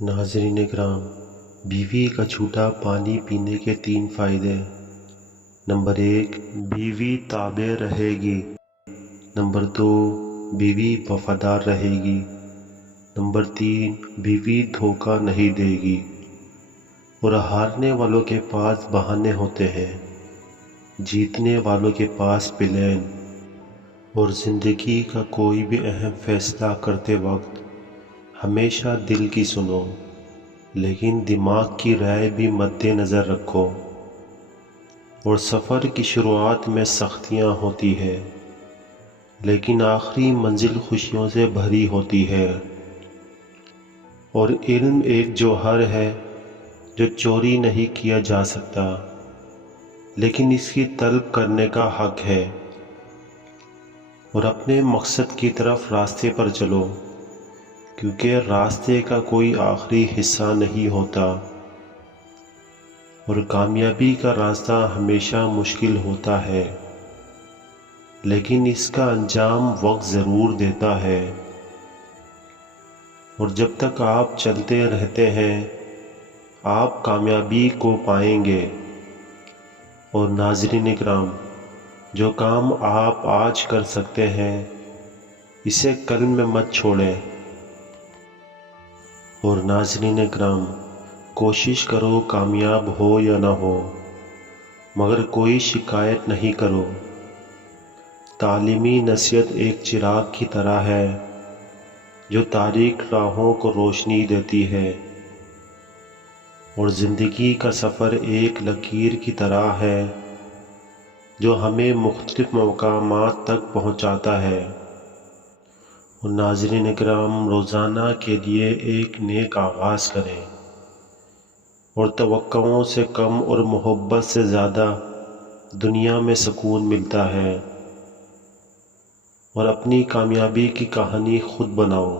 ناظرین کرام، بیوی کا جھوٹا پانی پینے کے 3 فائدے۔ نمبر 1، بیوی تابع رہے گی۔ نمبر 2، بیوی وفادار رہے گی۔ نمبر 3، بیوی دھوکہ نہیں دے گی۔ اور ہارنے والوں کے پاس بہانے ہوتے ہیں، جیتنے والوں کے پاس پلان۔ اور زندگی کا کوئی بھی اہم فیصلہ کرتے وقت ہمیشہ دل کی سنو، لیکن دماغ کی رائے بھی مد نظر رکھو۔ اور سفر کی شروعات میں سختیاں ہوتی ہے، لیکن آخری منزل خوشیوں سے بھری ہوتی ہے۔ اور علم ایک جوہر ہے جو چوری نہیں کیا جا سکتا، لیکن اس کی طلب کرنے کا حق ہے۔ اور اپنے مقصد کی طرف راستے پر چلو، کیونکہ راستے کا کوئی آخری حصہ نہیں ہوتا۔ اور کامیابی کا راستہ ہمیشہ مشکل ہوتا ہے، لیکن اس کا انجام وقت ضرور دیتا ہے۔ اور جب تک آپ چلتے رہتے ہیں، آپ کامیابی کو پائیں گے۔ اور ناظرین کرام، جو کام آپ آج کر سکتے ہیں، اسے کل میں مت چھوڑیں۔ اور ناظرین کرام، کوشش کرو کامیاب ہو یا نہ ہو، مگر کوئی شکایت نہیں کرو۔ تعلیمی نصیحت ایک چراغ کی طرح ہے جو تاریک راہوں کو روشنی دیتی ہے۔ اور زندگی کا سفر ایک لکیر کی طرح ہے جو ہمیں مختلف مقامات تک پہنچاتا ہے۔ اور ناظرین کرام، روزانہ کے لیے ایک نیک آغاز کریں، اور توقعوں سے کم اور محبت سے زیادہ دنیا میں سکون ملتا ہے۔ اور اپنی کامیابی کی کہانی خود بناؤ،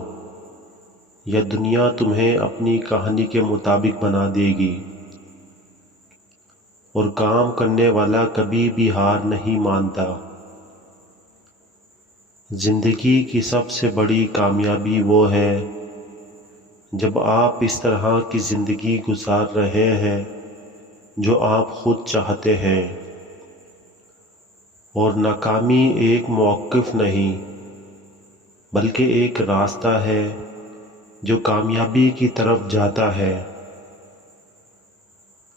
یا دنیا تمہیں اپنی کہانی کے مطابق بنا دے گی۔ اور کام کرنے والا کبھی بھی ہار نہیں مانتا۔ زندگی کی سب سے بڑی کامیابی وہ ہے جب آپ اس طرح کی زندگی گزار رہے ہیں جو آپ خود چاہتے ہیں۔ اور ناکامی ایک موقف نہیں، بلکہ ایک راستہ ہے جو کامیابی کی طرف جاتا ہے۔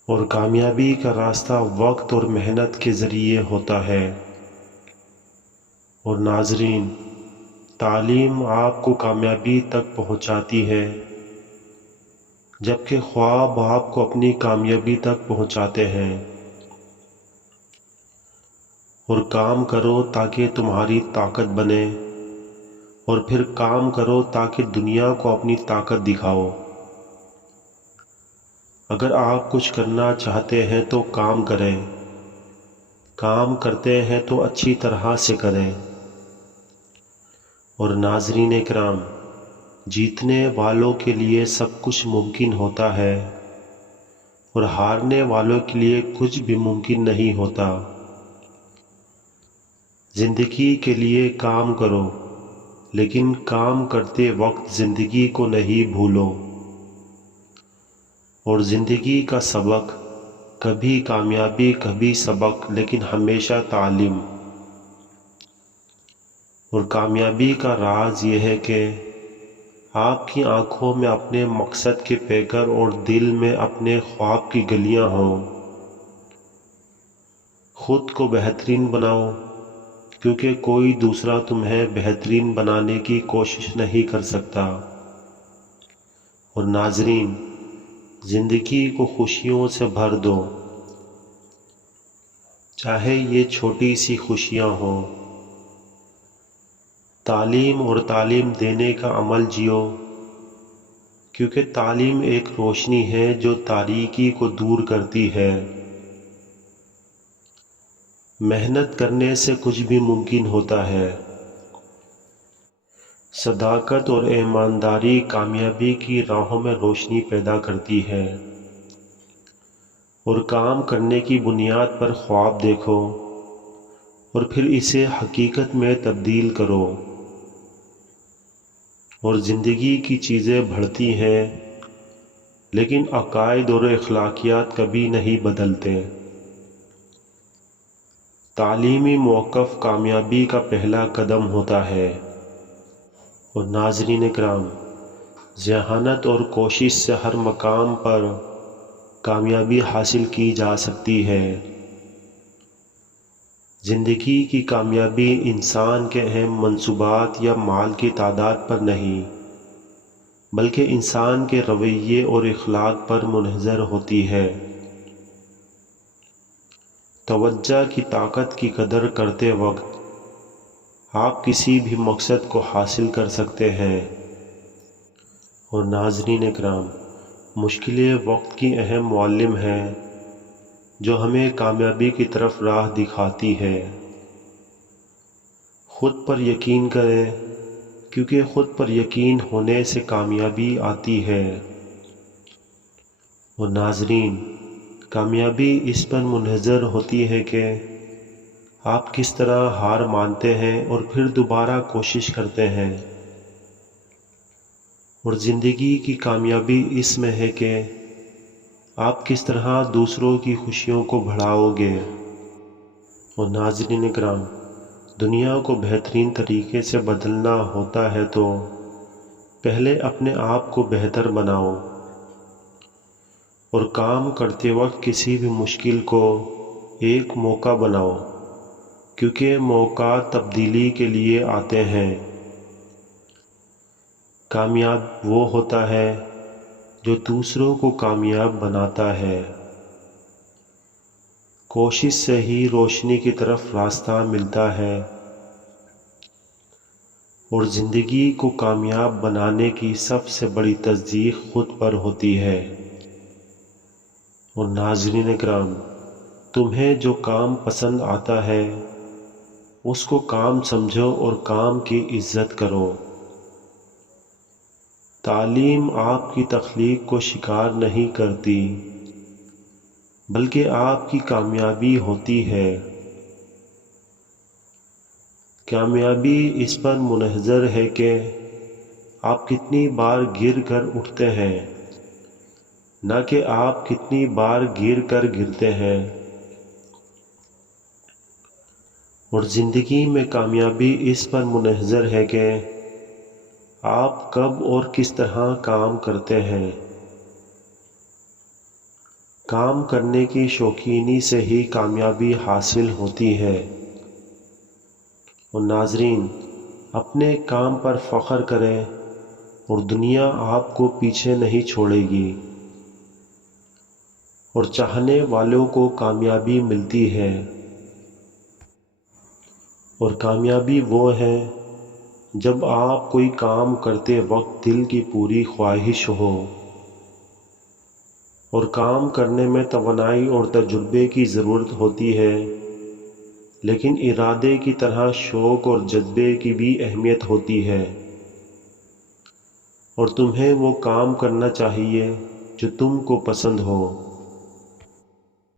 اور کامیابی کا راستہ وقت اور محنت کے ذریعے ہوتا ہے۔ اور ناظرین، تعلیم آپ کو کامیابی تک پہنچاتی ہے، جبکہ خواب آپ کو اپنی کامیابی تک پہنچاتے ہیں۔ اور کام کرو تاکہ تمہاری طاقت بنے، اور پھر کام کرو تاکہ دنیا کو اپنی طاقت دکھاؤ۔ اگر آپ کچھ کرنا چاہتے ہیں تو کام کریں، کام کرتے ہیں تو اچھی طرح سے کریں۔ اور ناظرین کرام، جیتنے والوں کے لیے سب کچھ ممکن ہوتا ہے، اور ہارنے والوں کے لیے کچھ بھی ممکن نہیں ہوتا۔ زندگی کے لیے کام کرو، لیکن کام کرتے وقت زندگی کو نہیں بھولو۔ اور زندگی کا سبق، کبھی کامیابی کبھی سبق، لیکن ہمیشہ تعلیم۔ اور کامیابی کا راز یہ ہے کہ آپ کی آنکھوں میں اپنے مقصد کے پیکر اور دل میں اپنے خواب کی گلیاں ہوں۔ خود کو بہترین بناؤ، کیونکہ کوئی دوسرا تمہیں بہترین بنانے کی کوشش نہیں کر سکتا۔ اور ناظرین، زندگی کو خوشیوں سے بھر دو، چاہے یہ چھوٹی سی خوشیاں ہوں۔ تعلیم اور تعلیم دینے کا عمل جیو، کیونکہ تعلیم ایک روشنی ہے جو تاریکی کو دور کرتی ہے۔ محنت کرنے سے کچھ بھی ممکن ہوتا ہے۔ صداقت اور ایمانداری کامیابی کی راہوں میں روشنی پیدا کرتی ہے۔ اور کام کرنے کی بنیاد پر خواب دیکھو، اور پھر اسے حقیقت میں تبدیل کرو۔ اور زندگی کی چیزیں بڑھتی ہیں لیکن عقائد اور اخلاقیات کبھی نہیں بدلتے۔ تعلیمی موقف کامیابی کا پہلا قدم ہوتا ہے۔ اور ناظرین کرام، ذہانت اور کوشش سے ہر مقام پر کامیابی حاصل کی جا سکتی ہے۔ زندگی کی کامیابی انسان کے اہم منصوبات یا مال کی تعداد پر نہیں، بلکہ انسان کے رویے اور اخلاق پر منحصر ہوتی ہے۔ توجہ کی طاقت کی قدر کرتے وقت آپ کسی بھی مقصد کو حاصل کر سکتے ہیں۔ اور ناظرین کرام، مشکلیں وقت کی اہم معلم ہیں جو ہمیں کامیابی کی طرف راہ دکھاتی ہے۔ خود پر یقین کریں، کیونکہ خود پر یقین ہونے سے کامیابی آتی ہے۔ اور ناظرین، کامیابی اس پر منحصر ہوتی ہے کہ آپ کس طرح ہار مانتے ہیں اور پھر دوبارہ کوشش کرتے ہیں۔ اور زندگی کی کامیابی اس میں ہے کہ آپ کس طرح دوسروں کی خوشیوں کو بڑھاؤ گے۔ اور ناظرین کرام، دنیا کو بہترین طریقے سے بدلنا ہوتا ہے تو پہلے اپنے آپ کو بہتر بناؤ، اور کام کرتے وقت کسی بھی مشکل کو ایک موقع بناؤ، کیونکہ موقع تبدیلی کے لیے آتے ہیں۔ کامیاب وہ ہوتا ہے جو دوسروں کو کامیاب بناتا ہے۔ کوشش سے ہی روشنی کی طرف راستہ ملتا ہے، اور زندگی کو کامیاب بنانے کی سب سے بڑی تصدیق خود پر ہوتی ہے۔ اور ناظرین کرام، تمہیں جو کام پسند آتا ہے اس کو کام سمجھو اور کام کی عزت کرو۔ تعلیم آپ کی تخلیق کو شکار نہیں کرتی، بلکہ آپ کی کامیابی ہوتی ہے۔ کامیابی اس پر منحصر ہے کہ آپ کتنی بار گر کر اٹھتے ہیں، نہ کہ آپ کتنی بار گر کر گرتے ہیں۔ اور زندگی میں کامیابی اس پر منحصر ہے کہ آپ کب اور کس طرح کام کرتے ہیں۔ کام کرنے کی شوقینی سے ہی کامیابی حاصل ہوتی ہے۔ اور ناظرین، اپنے کام پر فخر کریں اور دنیا آپ کو پیچھے نہیں چھوڑے گی۔ اور چاہنے والوں کو کامیابی ملتی ہے، اور کامیابی وہ ہے جب آپ کوئی کام کرتے وقت دل کی پوری خواہش ہو، اور کام کرنے میں توانائی اور تجربے کی ضرورت ہوتی ہے، لیکن ارادے کی طرح شوق اور جذبے کی بھی اہمیت ہوتی ہے۔ اور تمہیں وہ کام کرنا چاہیے جو تم کو پسند ہو،